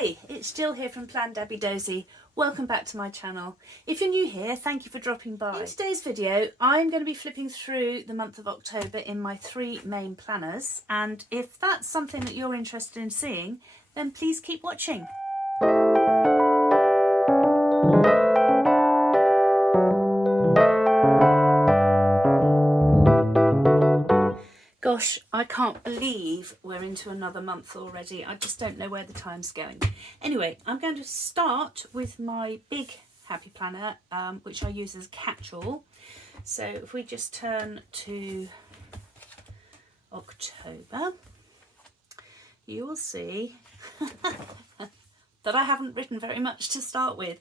Hi, it's Jill here from Plan Debbie Dozy. Welcome back to my channel. If you're new here, thank you for dropping by. In today's video, I'm going to be flipping through the month of October in my 3 main planners, and if that's something that you're interested in seeing, then please keep watching. Gosh, I can't believe we're into another month already. I just don't know where the time's going. Anyway, I'm going to start with my big happy planner, which I use as a catch-all. So if we just turn to October, you will see that I haven't written very much to start with.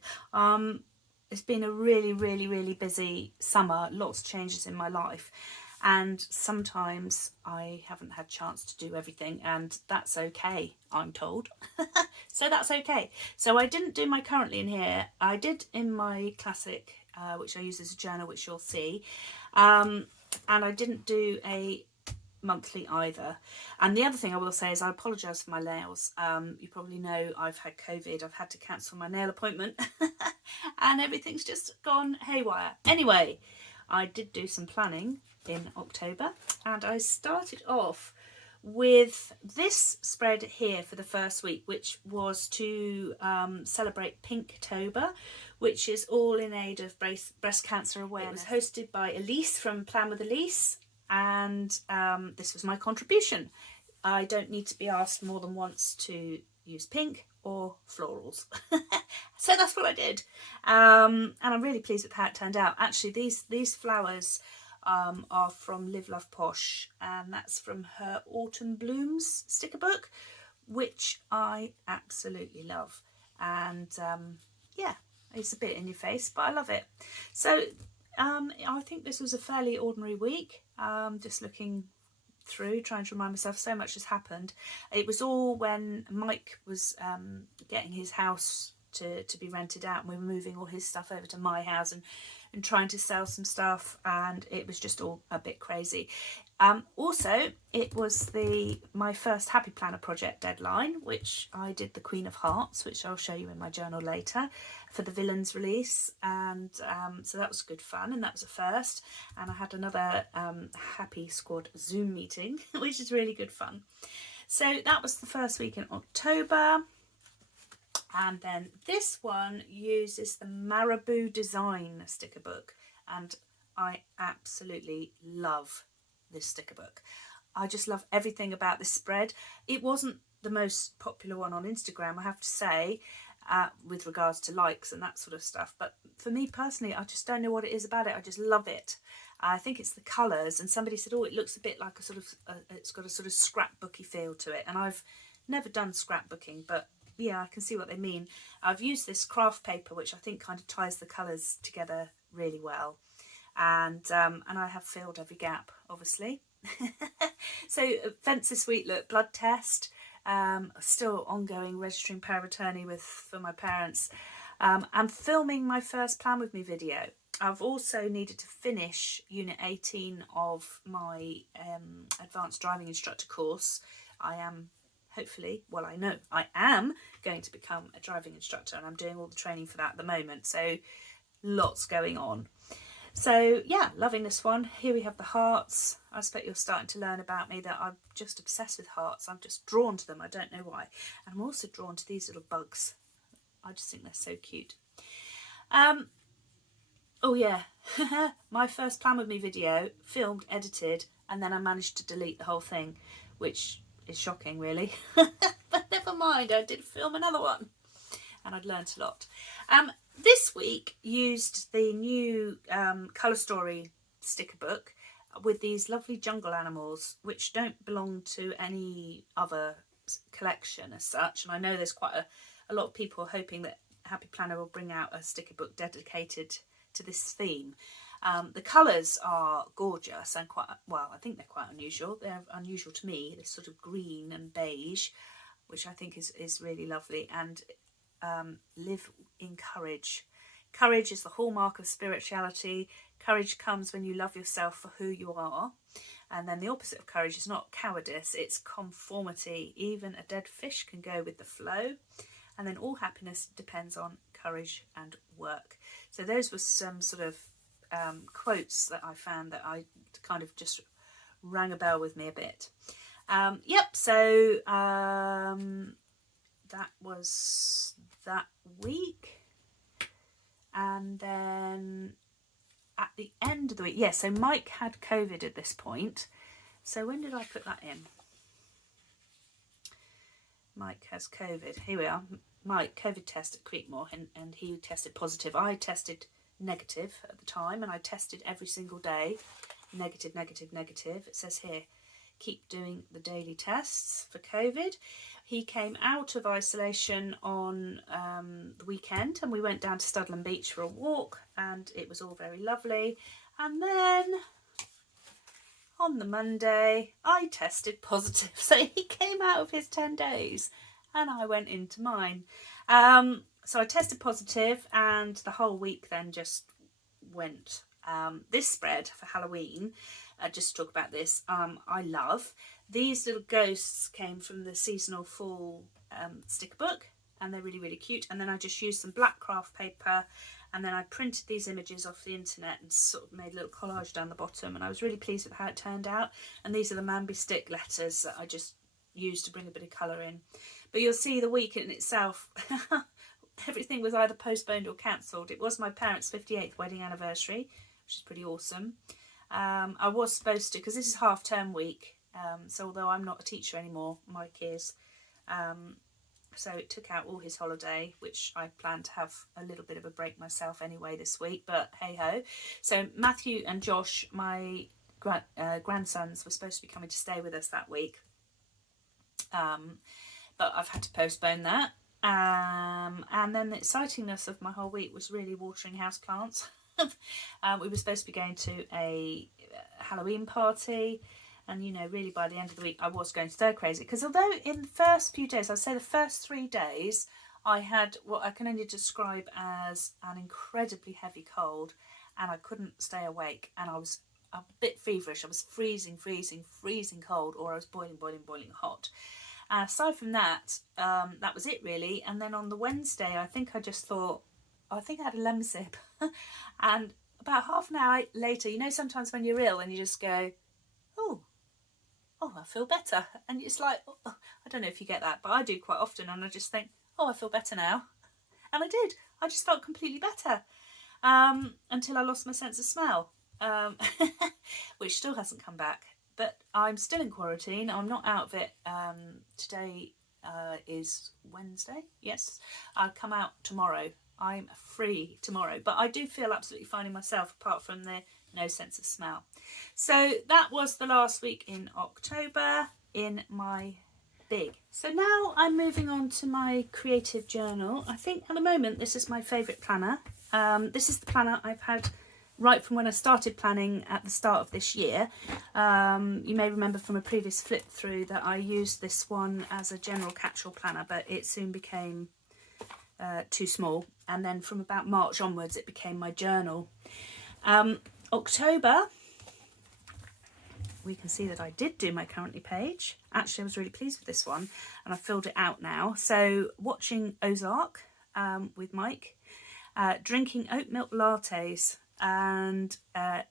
It's been a really busy summer, lots of changes in my life. And sometimes I haven't had a chance to do everything, and that's okay, I'm told. So that's okay. So I didn't do my currently in here. I did in my classic, which I use as a journal, which you'll see. And I didn't do a monthly either. And the other thing I will say is I apologise for my nails. You probably know I've had COVID. I've had to cancel my nail appointment and everything's just gone haywire. Anyway, I did do some planning in October, and I started off with this spread here for the first week, which was to celebrate Pinktober, which is all in aid of breast cancer awareness. It was hosted by Elise from Plan with Elise, and this was my contribution. I don't need to be asked more than once to use pink or florals. So that's what I did, and I'm really pleased with how it turned out. Actually, these flowers are from Live Love Posh, and that's from her Autumn Blooms sticker book, which I absolutely love. And yeah, it's a bit in your face, but I love it. So I think this was a fairly ordinary week. Just looking through, trying to remind myself, so much has happened. It was all when Mike was getting his house to be rented out, and we were moving all his stuff over to my house and trying to sell some stuff, and it was just all a bit crazy. Also, it was my first Happy Planner project deadline, which I did the Queen of Hearts, which I'll show you in my journal later, for the Villains release, and so that was good fun, and that was a first. And I had another Happy Squad Zoom meeting, which is really good fun. So that was the first week in October. And then this one uses the Marabou Design sticker book, and I absolutely love this sticker book. I just love everything about this spread. It wasn't the most popular one on Instagram, I have to say, with regards to likes and that sort of stuff, but for me personally, I just don't know what it is about it. I just love it. I think it's the colours, and somebody said, oh, it looks a bit like a sort of it's got a sort of scrapbooky feel to it, and I've never done scrapbooking, but yeah, I can see what they mean. I've used this craft paper, which I think kind of ties the colours together really well. And I have filled every gap, obviously. So events this week, look, blood test, still ongoing, registering power of attorney for my parents. I'm filming my first Plan With Me video. I've also needed to finish Unit 18 of my advanced driving instructor course. I am hopefully, well, I know I am going to become a driving instructor, and I'm doing all the training for that at the moment. So lots going on. So yeah, loving this one. Here we have the hearts. I expect you're starting to learn about me that I'm just obsessed with hearts. I'm just drawn to them. I don't know why. And I'm also drawn to these little bugs. I just think they're so cute. Oh yeah, my first Plan With Me video, filmed, edited, and then I managed to delete the whole thing, which is shocking really. But never mind, I did film another one, and I'd learnt a lot. This week used the new Colour Story sticker book with these lovely jungle animals, which don't belong to any other collection as such, and I know there's quite a lot of people hoping that Happy Planner will bring out a sticker book dedicated to this theme. The colours are gorgeous and quite, well, I think they're quite unusual. They're unusual to me, this sort of green and beige, which I think is really lovely. And live in courage. Courage is the hallmark of spirituality. Courage comes when you love yourself for who you are. And then the opposite of courage is not cowardice, it's conformity. Even a dead fish can go with the flow. and then all happiness depends on courage and work. So those were some sort of quotes that I found that I kind of just rang a bell with me a bit. So that was that week. And then at the end of the week, so Mike had COVID at this point. So when did I put that in? Mike has COVID. Here we are. Mike, COVID test at Creekmore, and he tested positive. I tested negative at the time, and I tested every single day. Negative, negative, negative. It says here, keep doing the daily tests for COVID. He came out of isolation on the weekend, and we went down to Studland Beach for a walk, and it was all very lovely. And then on the Monday, I tested positive. So he came out of his 10 days and I went into mine. So I tested positive, and the whole week then just went. This spread for Halloween, just to talk about this, I love. These little ghosts came from the seasonal fall sticker book, and they're really, really cute. And then I just used some black craft paper, and then I printed these images off the internet and sort of made a little collage down the bottom, and I was really pleased with how it turned out. And these are the Mamby stick letters that I just used to bring a bit of colour in. But you'll see the week in itself, everything was either postponed or cancelled. It was my parents' 58th wedding anniversary, which is pretty awesome. I was supposed to, because this is half-term week, so although I'm not a teacher anymore, Mike is, so it took out all his holiday, which I planned to have a little bit of a break myself anyway this week, but hey-ho. So Matthew and Josh, my grandsons, were supposed to be coming to stay with us that week, but I've had to postpone that. And then the excitingness of my whole week was really watering houseplants. We were supposed to be going to a Halloween party, and really by the end of the week I was going stir crazy, because although in the first few days, I'd say the first 3 days, I had what I can only describe as an incredibly heavy cold, and I couldn't stay awake, and I was a bit feverish. I was freezing cold, or I was boiling hot. Aside from that, that was it really. And then on the Wednesday, I think I just thought, I think I had a lemon sip. And about half an hour later, sometimes when you're ill and you just go, oh, I feel better. And it's like, I don't know if you get that, but I do quite often. And I just think, I feel better now. And I did. I just felt completely better until I lost my sense of smell, which still hasn't come back. But I'm still in quarantine. I'm not out of it. Today is Wednesday. Yes, I'll come out tomorrow. I'm free tomorrow, but I do feel absolutely fine in myself, apart from the no sense of smell. So that was the last week in October in my big. So now I'm moving on to my creative journal. I think at the moment this is my favourite planner. This is the planner I've had right from when I started planning at the start of this year. You may remember from a previous flip through that I used this one as a general catch-all planner, but it soon became too small, and then from about March onwards it became my journal. October, we can see that I did do my currently page. Actually, I was really pleased with this one, and I filled it out now. So watching Ozark with Mike, drinking oat milk lattes, and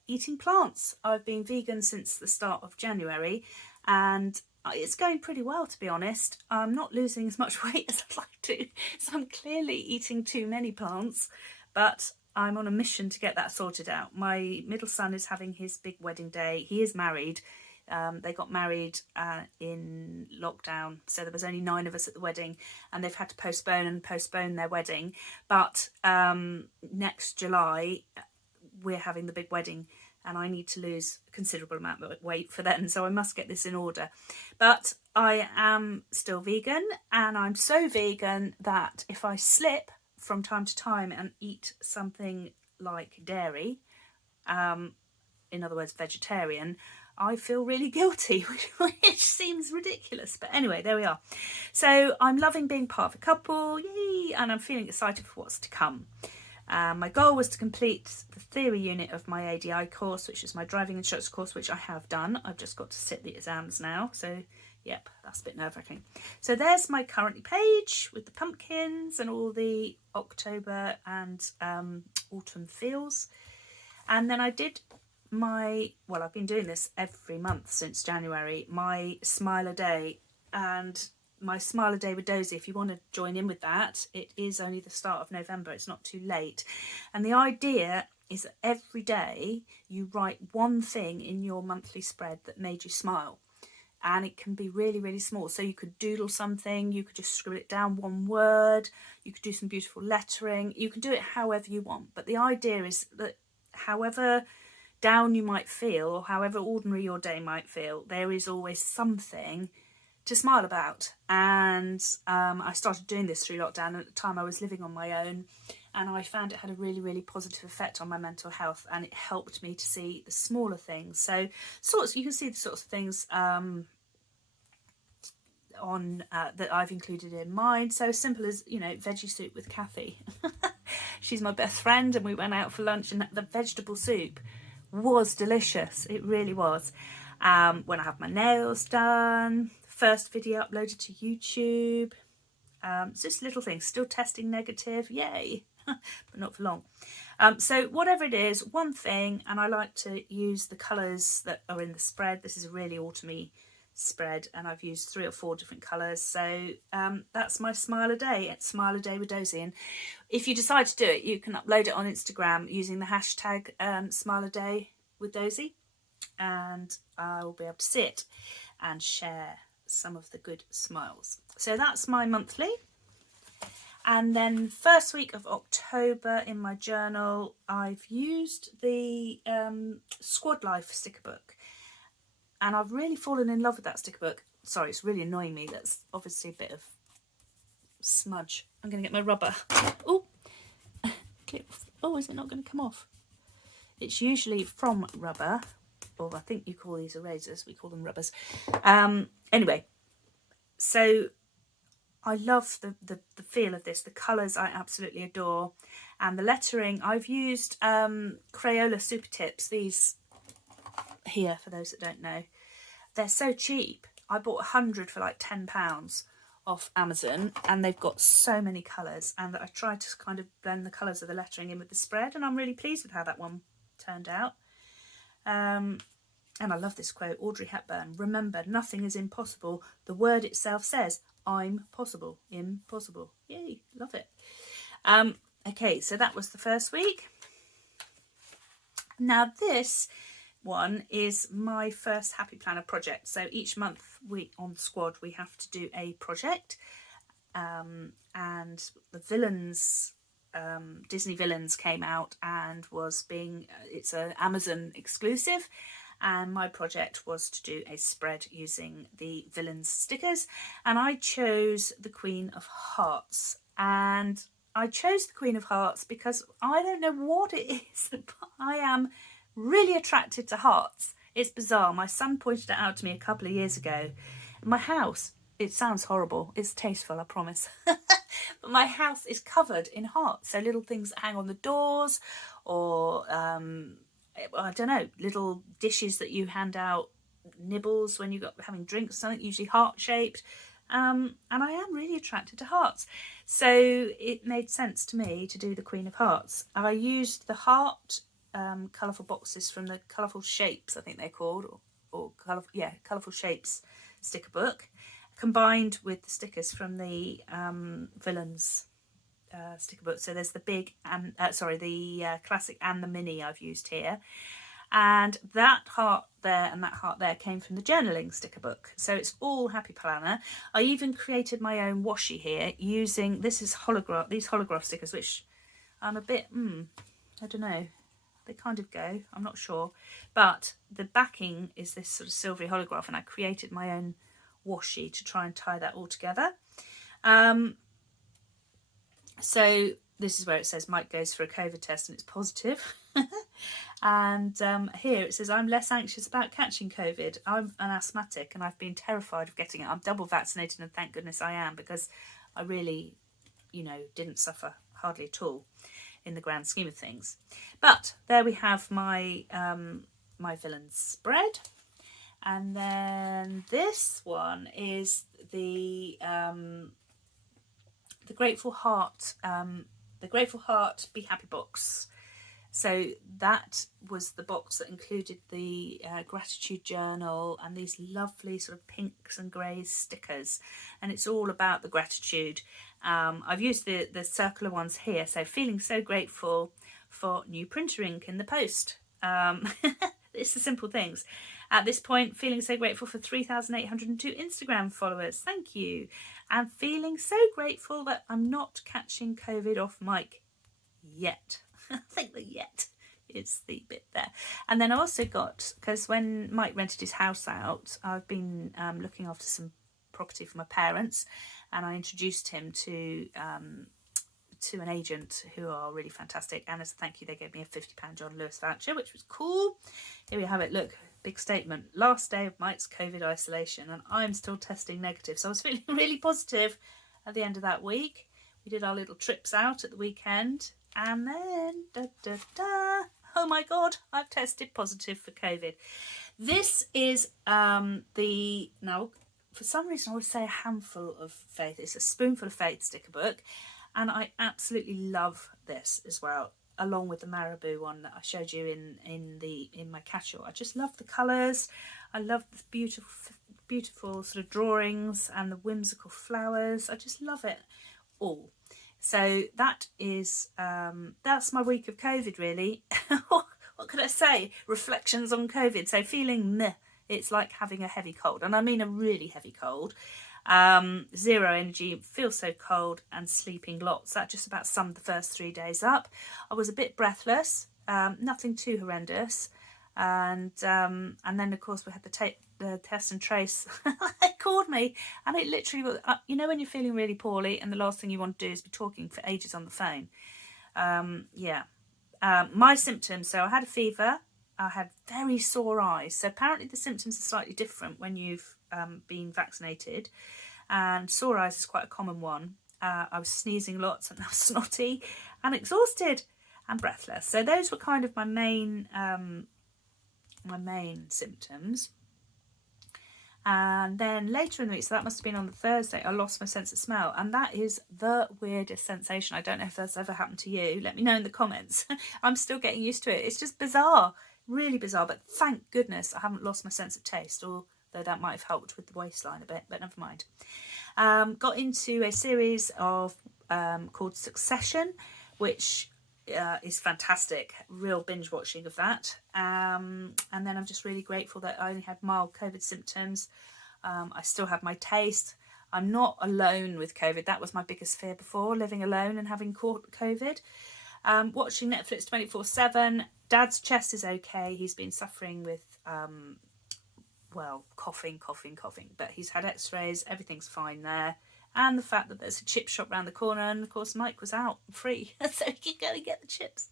eating plants. I've been vegan since the start of January, and it's going pretty well, to be honest. I'm not losing as much weight as I'd like to, so I'm clearly eating too many plants, but I'm on a mission to get that sorted out. My middle son is having his big wedding day. He is married. They got married in lockdown, so there was only 9 of us at the wedding, and they've had to postpone their wedding. But next July, we're having the big wedding, and I need to lose a considerable amount of weight for then, so I must get this in order. But I am still vegan, and I'm so vegan that if I slip from time to time and eat something like dairy, in other words vegetarian, I feel really guilty, which seems ridiculous, but anyway, there we are. So I'm loving being part of a couple, yay, and I'm feeling excited for what's to come. My goal was to complete the theory unit of my ADI course, which is my driving instructor course, which I have done. I've just got to sit the exams now, so Yep, that's a bit nerve-wracking. So there's my currently page with the pumpkins and all the October and autumn feels. And then I did my, well, I've been doing this every month since January, my Smile a Day. And my Smile a Day with Dozy, if you want to join in with that, it is only the start of November, it's not too late. And the idea is that every day you write one thing in your monthly spread that made you smile. And it can be really, really small. So you could doodle something, you could just scribble it down, one word, you could do some beautiful lettering, you can do it however you want. But the idea is that however down you might feel, or however ordinary your day might feel, there is always something to smile about. And I started doing this through lockdown, and at the time I was living on my own, and I found it had a really, really positive effect on my mental health, and it helped me to see the smaller things. So you can see the sorts of things on that I've included in mine. So as simple as, you know, veggie soup with Kathy. She's my best friend, and we went out for lunch, and the vegetable soup was delicious. It really was. When I have my nails done, first video uploaded to YouTube. It's just little things. Still testing negative, yay. But not for long. So whatever it is, one thing, and I like to use the colours that are in the spread. This is a really autumny spread, and I've used 3 or 4 different colours. So that's my Smile a Day. It's Smile a Day with Dozy. And if you decide to do it, you can upload it on Instagram using the hashtag Smile a Day with Dozy, and I will be able to see it and share some of the good smiles. So that's my monthly. And then first week of October in my journal, I've used the Squad Life sticker book. And I've really fallen in love with that sticker book. Sorry, it's really annoying me. That's obviously a bit of smudge. I'm going to get my rubber. Oh, is it not going to come off? It's usually from rubber, or I think you call these erasers. We call them rubbers. Anyway, so I love the feel of this. The colours I absolutely adore. And the lettering, I've used Crayola Super Tips. These here, for those that don't know. They're so cheap. I bought 100 for like £10 off Amazon, and they've got so many colours. And I tried to kind of blend the colours of the lettering in with the spread, and I'm really pleased with how that one turned out. And I love this quote, Audrey Hepburn, remember, nothing is impossible. The word itself says, I'm possible. Impossible. Yay, love it. Okay, so that was the first week. Now this one is my first Happy Planner project. So each month on Squad we have to do a project, and the villains, Disney Villains came out and it's an Amazon exclusive, and my project was to do a spread using the villains stickers, and I chose the Queen of Hearts. And I chose the Queen of Hearts because I don't know what it is, but I am really attracted to hearts. It's bizarre. My son pointed it out to me a couple of years ago. My house, it sounds horrible, it's tasteful, I promise, but my house is covered in hearts. So little things that hang on the doors, or I don't know, little dishes that you hand out, nibbles when you're having drinks, something usually heart-shaped. And I am really attracted to hearts. So it made sense to me to do the Queen of Hearts. I used the heart colourful boxes from the Colourful Shapes, I think they're called, or Colourful Shapes sticker book, combined with the stickers from the Villains sticker book. So there's the big and the classic and the mini I've used here, and that heart there and that heart there came from the journaling sticker book. So it's all Happy Planner. I even created my own washi here using these holograph stickers, which I'm a bit I don't know, they kind of go, I'm not sure, but the backing is this sort of silvery holograph, and I created my own washi to try and tie that all together. So this is where it says Mike goes for a COVID test and it's positive. And here it says, I'm less anxious about catching COVID. I'm an asthmatic and I've been terrified of getting it. I'm double vaccinated, and thank goodness I am, because I really, didn't suffer hardly at all in the grand scheme of things. But there we have my my villains spread. And then this one is the Grateful Heart, Be Happy box. So that was the box that included the gratitude journal and these lovely sort of pinks and greys stickers, and it's all about the gratitude. I've used the circular ones here, so feeling so grateful for new printer ink in the post. It's the simple things. At this point, feeling so grateful for 3,802 Instagram followers. Thank you. And feeling so grateful that I'm not catching COVID off mic yet. I think the yet is the bit there. And then I also got, because when Mike rented his house out, I've been looking after some property for my parents, and I introduced him to an agent who are really fantastic, and as a thank you they gave me a £50 John Lewis voucher, which was cool. Here we have it. Look, big statement: last day of Mike's COVID isolation and I'm still testing negative. So I was feeling really positive at the end of that week. We did our little trips out at the weekend, and then oh my god, I've tested positive for COVID. This is now for some reason I would say a handful of faith. It's a spoonful of faith sticker book, and I absolutely love this as well, along with the marabou one that I showed you in my catch-all. I just love the colours. I love the beautiful sort of drawings and the whimsical flowers. I just love it all. So that is that's my week of COVID, really. What could I say? Reflections on COVID. So feeling meh. It's like having a heavy cold, and I mean a really heavy cold. Zero energy, feel so cold, and sleeping lots. That just about summed the first 3 days up. I was a bit breathless, nothing too horrendous, and then of course we had the test and trace. They called me, and it literally was, you know when you're feeling really poorly and the last thing you want to do is be talking for ages on the phone. My symptoms, so I had a fever, I had very sore eyes. So apparently the symptoms are slightly different when you've been vaccinated, and sore eyes is quite a common one. I was sneezing lots, and I was snotty and exhausted and breathless. So those were kind of my main symptoms. And then later in the week, so that must have been on the Thursday, I lost my sense of smell, and that is the weirdest sensation. I don't know if that's ever happened to you. Let me know in the comments. I'm still getting used to it. It's just bizarre, really bizarre, but thank goodness I haven't lost my sense of taste, although that might have helped with the waistline a bit, but never mind. Got into a series of called Succession, which is fantastic, real binge watching of that, and then I'm just really grateful that I only had mild COVID symptoms. I still have my taste. I'm not alone with COVID. That was my biggest fear before, living alone and having caught COVID. Watching Netflix 24/7. Dad's chest is okay. He's been suffering with coughing, but he's had x-rays, everything's fine there. And the fact that there's a chip shop around the corner, and of course Mike was out free, so he could go and get the chips.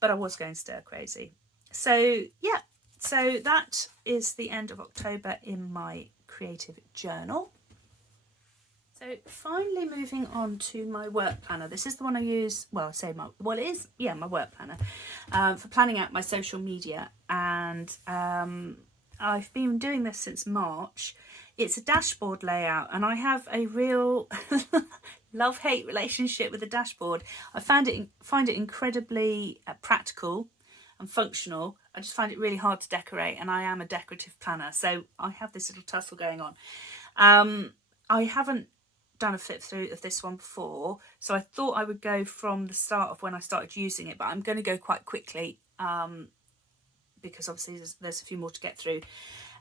But I was going stir crazy. So yeah, so that is the end of October in my creative journal. So finally moving on to my work planner. This is the one I use, my work planner, for planning out my social media. And I've been doing this since March. It's a dashboard layout, and I have a real love-hate relationship with the dashboard. I find it incredibly practical and functional. I just find it really hard to decorate, and I am a decorative planner, so I have this little tussle going on. I haven't done a flip through of this one before, so I thought I would go from the start of when I started using it, but I'm going to go quite quickly because obviously there's a few more to get through,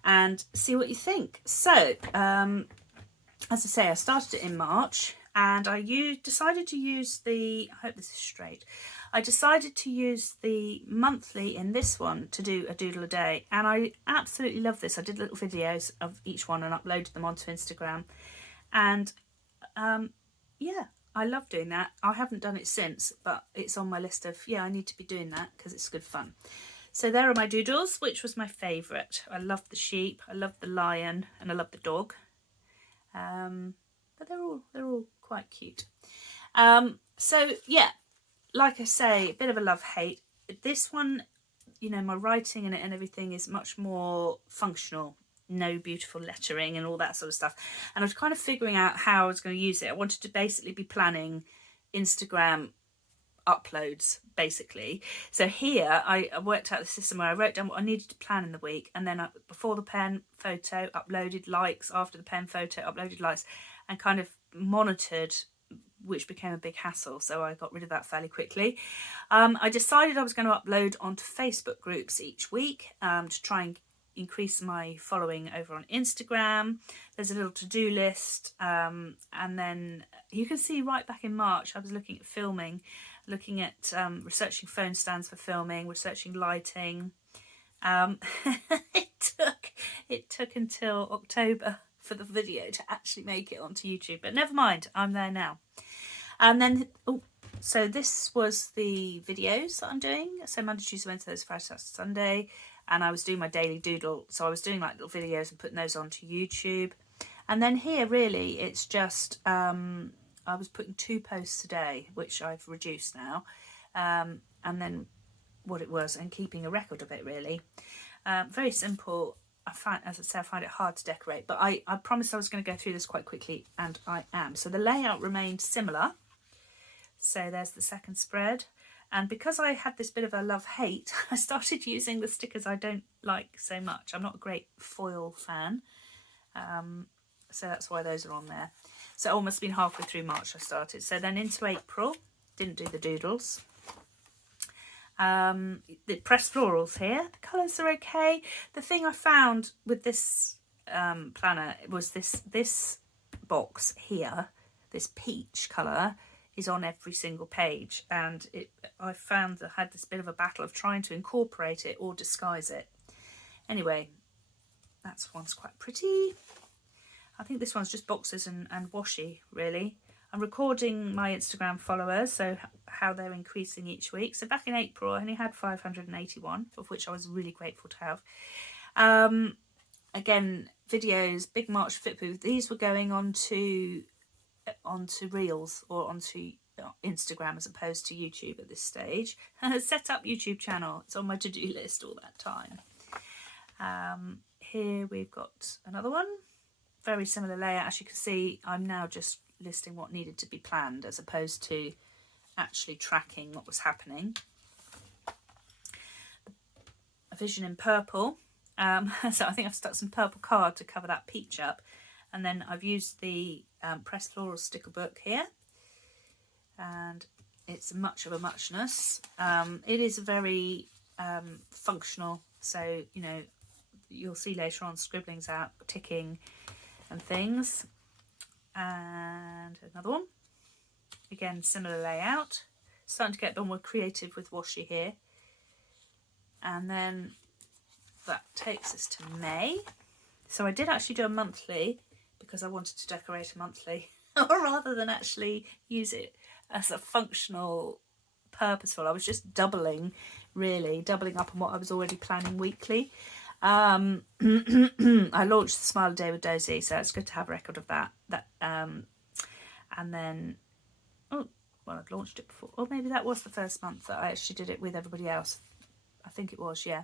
and see what you think. So as I say, I started it in March, and I decided to use I hope this is straight, I decided to use the monthly in this one to do a doodle a day, and I absolutely love this. I did little videos of each one and uploaded them onto Instagram, and I love doing that. I haven't done it since, but it's on my list of I need to be doing that because it's good fun. So there are my doodles. Which was my favourite? I love the sheep, I love the lion, and I love the dog. But they're all quite cute. So yeah, like I say, a bit of a love-hate. This one, my writing in it and everything is much more functional. no beautiful lettering and all that sort of stuff. And I was kind of figuring out how I was going to use it. I wanted to basically be planning Instagram uploads, basically. So here I worked out the system where I wrote down what I needed to plan in the week, and then before the pen photo uploaded likes, after the pen photo uploaded likes, and kind of monitored, which became a big hassle, so I got rid of that fairly quickly. I decided I was going to upload onto Facebook groups each week to try and increase my following over on Instagram. There's a little to-do list, and then you can see right back in March I was looking at filming, looking at researching phone stands for filming, researching lighting. It took until October for the video to actually make it onto YouTube, but never mind, I'm there now. And then so this was the videos that I'm doing. So Monday, Tuesday, Wednesday, Thursday, Friday, Saturday, Sunday. And I was doing my daily doodle. So I was doing like little videos and putting those onto YouTube. And then here, really, it's just, I was putting 2 posts a day, which I've reduced now. And then what it was, and keeping a record of it, really. Very simple. As I say, I find it hard to decorate. But I promised I was going to go through this quite quickly, and I am. So the layout remained similar. So there's the second spread. And because I had this bit of a love-hate, I started using the stickers I don't like so much. I'm not a great foil fan. So that's why those are on there. So it almost been halfway through March I started. So then into April, didn't do the doodles. The pressed florals here. The colours are okay. The thing I found with this planner was this box here, this peach colour, is on every single page, and I found that I had this bit of a battle of trying to incorporate it or disguise it. Anyway, that one's quite pretty. I think this one's just boxes and washi, really. I'm recording my Instagram followers, so how they're increasing each week. So back in April, I only had 581, of which I was really grateful to have. Again, videos, big March fit booth. These were going onto Reels or onto Instagram as opposed to YouTube at this stage. Set up YouTube channel. It's on my to-do list all that time. Here we've got another one. Very similar layout. As you can see, I'm now just listing what needed to be planned as opposed to actually tracking what was happening. A vision in purple. So I think I've stuck some purple card to cover that peach up. And then I've used the pressed floral sticker book here. And it's much of a muchness. It is very functional. So, you know, you'll see later on scribblings out, ticking and things. And another one. Again, similar layout. Starting to get a bit more creative with washi here. And then that takes us to May. So I did actually do a monthly because I wanted to decorate a monthly rather than actually use it as a functional, purposeful. I was just doubling up on what I was already planning weekly. I launched the Smile a Day with Dozy, so it's good to have a record of that. And then, I'd launched it before. Or maybe that was the first month that I actually did it with everybody else. I think it was, yeah.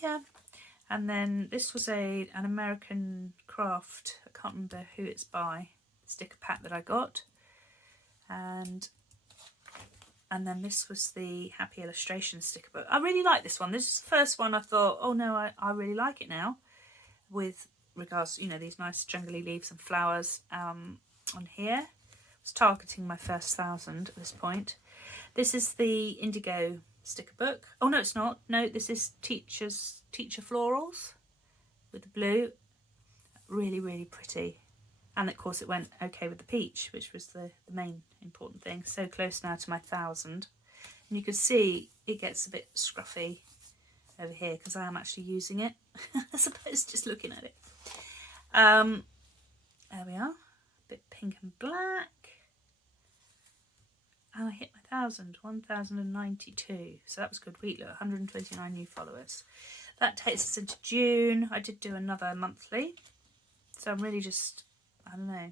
Yeah. And then this was an American craft. I can't remember who it's by. Sticker pack that I got. And then this was the Happy Illustration sticker book. I really like this one. This is the first one I thought, oh no, I really like it now. With regards, you know, these nice jungly leaves and flowers on here. I was targeting my first 1,000 at this point. This is the Indigo sticker book. Oh no, it's not. No, this is Teacher Florals with the blue. Really, really pretty. And of course it went okay with the peach, which was the main important thing. So close now to my 1,000. And you can see it gets a bit scruffy over here because I am actually using it as opposed to just looking at it. There we are. A bit pink and black. And I hit my 1,092. So that was good week. Look, 129 new followers. That takes us into June. I did do another monthly. So I'm really just, I don't know.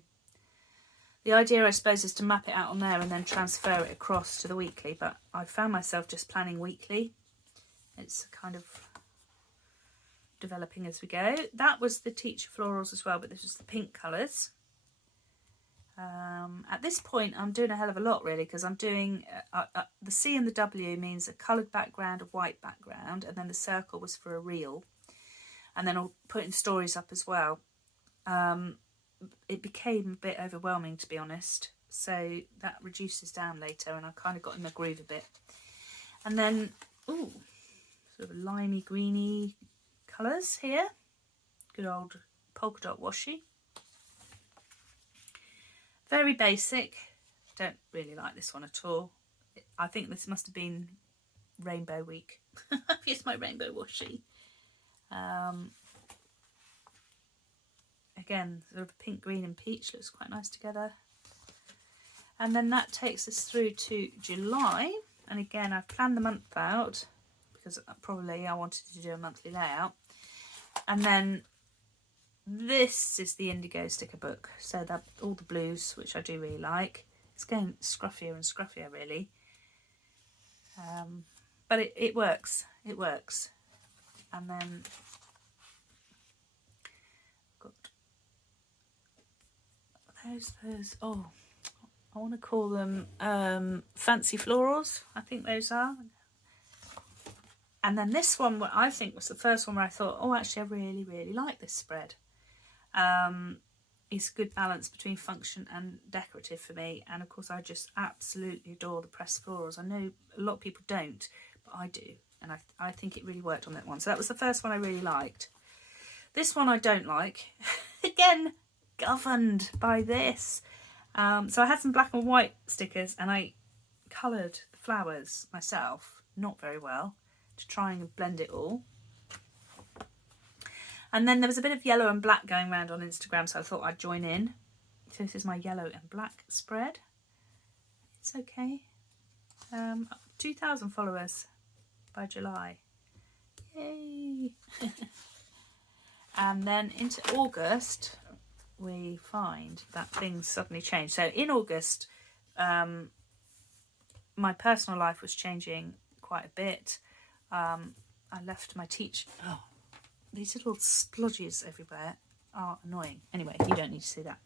The idea, I suppose, is to map it out on there and then transfer it across to the weekly. But I found myself just planning weekly. It's kind of developing as we go. That was the Teacher Florals as well, but this was the pink colours. At this point I'm doing a hell of a lot really, because I'm doing the C and the W means a coloured background, a white background, and then the circle was for a reel, and then I'm putting stories up as well. It became a bit overwhelming, to be honest, so that reduces down later, and I kind of got in the groove a bit. And then ooh, sort of limey greeny colours here, good old polka dot washi. Very basic, don't really like this one at all. I think this must have been Rainbow Week. I've used my rainbow washi. Again, sort of pink, green and peach looks quite nice together. And then that takes us through to July. And again, I've planned the month out because probably I wanted to do a monthly layout. And then this is the Indigo sticker book, so that all the blues, which I do really like. It's getting scruffier and scruffier really, but it works. It works. And then got those. Oh, I want to call them fancy florals. I think those are. And then this one, what I think was the first one where I thought, oh, actually, I really like this spread. It's a good balance between function and decorative for me, and of course I just absolutely adore the pressed florals. I know a lot of people don't, but I do, and I think it really worked on that one. So that was the first one I really liked. This one I don't like. Again, governed by this. So I had some black and white stickers and I coloured the flowers myself, not very well, to try and blend it all. And then there was a bit of yellow and black going around on Instagram, so I thought I'd join in. So this is my yellow and black spread. It's okay. 2,000 followers by July. Yay! And then into August, we find that things suddenly change. So in August, my personal life was changing quite a bit. I left my Oh, these little splodges everywhere are annoying. Anyway, you don't need to see that.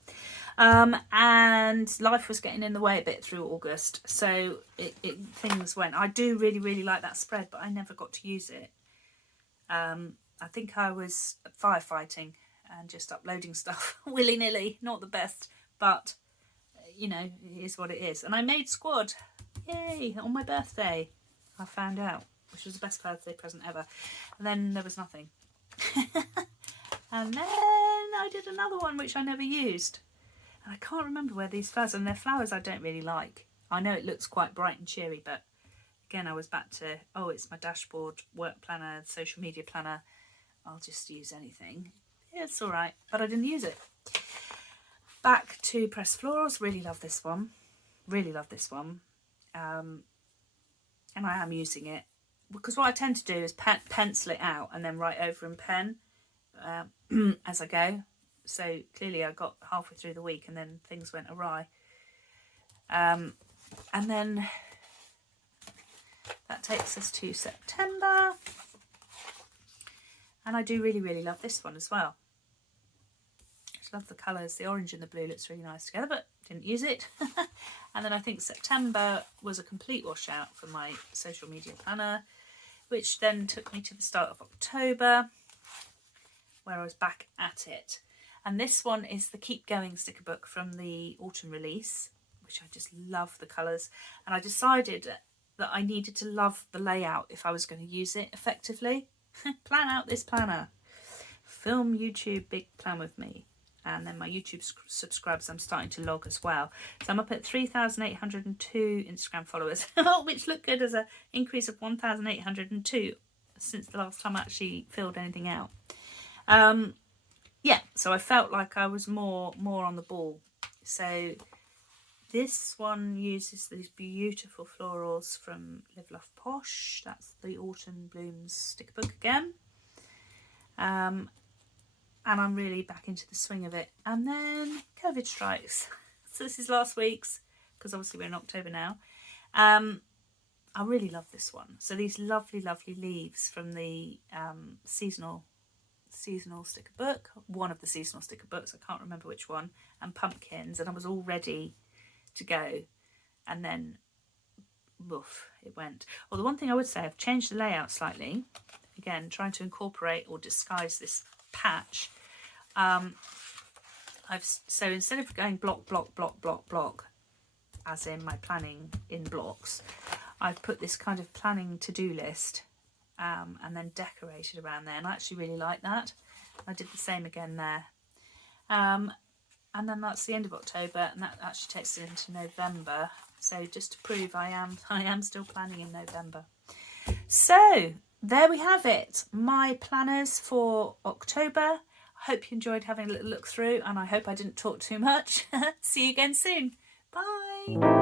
And life was getting in the way a bit through August, so things went. I do really like that spread, but I never got to use it. I think I was firefighting and just uploading stuff willy-nilly. Not the best, but you know, it is what it is. And I made squad, yay, on my birthday. I found out, which was the best birthday present ever. And then there was nothing. And then I did another one which I never used, and I can't remember where these flowers, and they're flowers I don't really like. I know it looks quite bright and cheery, but again I was back to, oh, it's my dashboard, work planner, social media planner, I'll just use anything. Yeah, it's alright, but I didn't use it. Back to pressed florals. Really love this one, and I am using it because what I tend to do is pencil it out and then write over in pen as I go. So clearly I got halfway through the week and then things went awry. And then that takes us to September. And I do really love this one as well. Just love the colours. The orange and the blue looks really nice together, but didn't use it. And then I think September was a complete washout for my social media planner, which then took me to the start of October, where I was back at it. And this one is the Keep Going sticker book from the autumn release, which I just love the colours. And I decided that I needed to love the layout if I was going to use it effectively. Plan out this planner. Film YouTube big plan with me. And then my YouTube subscribers I'm starting to log as well. So I'm up at 3,802 Instagram followers, which look good as an increase of 1,802 since the last time I actually filled anything out. Yeah, so I felt like I was more on the ball. So this one uses these beautiful florals from Live Love Posh. That's the Autumn Blooms sticker book again. And I'm really back into the swing of it. And then COVID strikes. So this is last week's, because obviously we're in October now. I really love this one. So these lovely leaves from the seasonal seasonal sticker book, one of the seasonal sticker books, I can't remember which one, and pumpkins, and I was all ready to go, and then woof, it went. Well, the one thing I would say, I've changed the layout slightly, again trying to incorporate or disguise this patch. So instead of going block, as in my planning in blocks, I've put this kind of planning to-do list and then decorated around there, and I actually really like that. I did the same again there. And then that's the end of October, and that actually takes it into November. So just to prove I am still planning in November. So there we have it, my planners for October. I hope you enjoyed having a little look through, and I hope I didn't talk too much. See you again soon. Bye.